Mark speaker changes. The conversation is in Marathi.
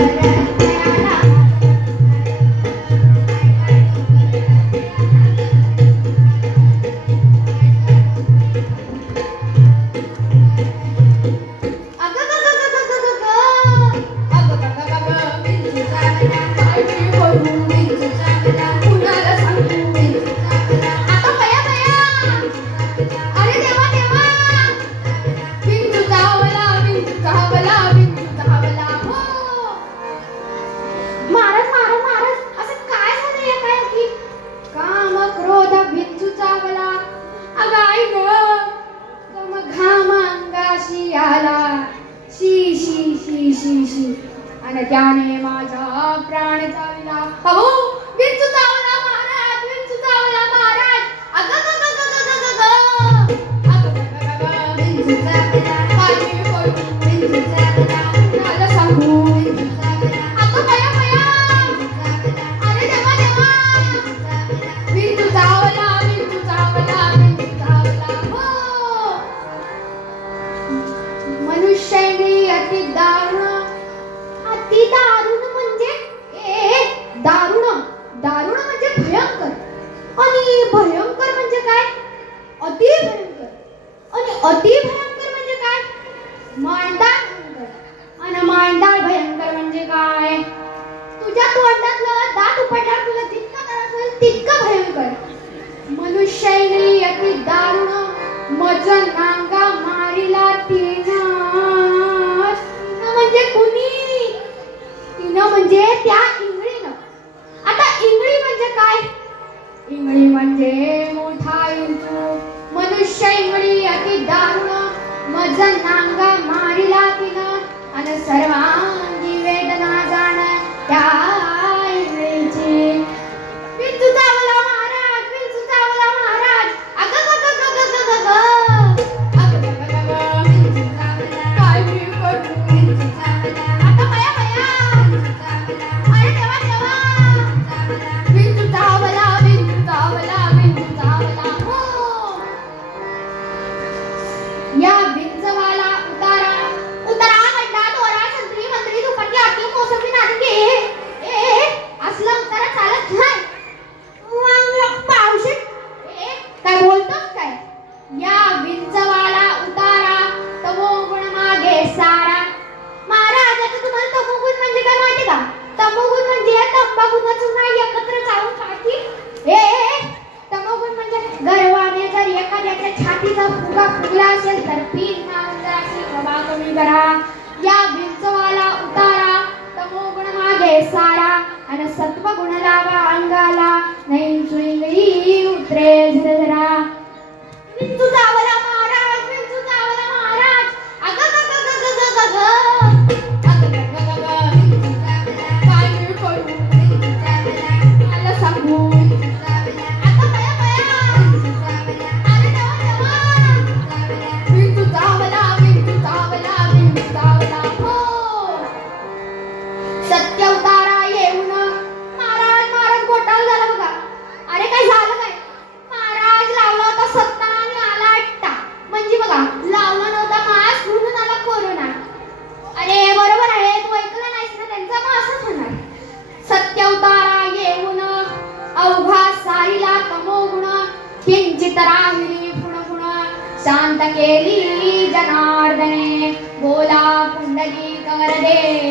Speaker 1: Thank you. आशिषी आणि त्याने माझा प्राण चालला अहो विंचू चावला महाराज अग अग अग अग अग अग अग अग अग दारुण म्हणजे दारुण. दारुण म्हणजे भयंकर. आणि भयंकर म्हणजे काय? अति भयंकर. आणि अति भयंकर म्हणजे काय? मांडा भयंकर. आणि मांडा भयंकर म्हणजे काय? तुझ्या तोंडातलं दात उपडल्यावर तुला जितकं त्रास होईल तितकं भयंकर. मनुष्याने अति दारुण मजन नांग म्हणजे मोठा इंद्रू मनुष्य इंगडी अति दारुण. मज नांगा मारिला तिनं. आणि सर्व भुका फुगला असेल तर पीर नाचला असेल हवा कमी करा या बिंचवाला उतारा तमो गुण मागे सारा. आणि सत्व गुण लावा अंगाला. नाही उतरेल. गुण किंचित राहिली फुण फुण शांत केली जनार्दने गोला पुंडली करदे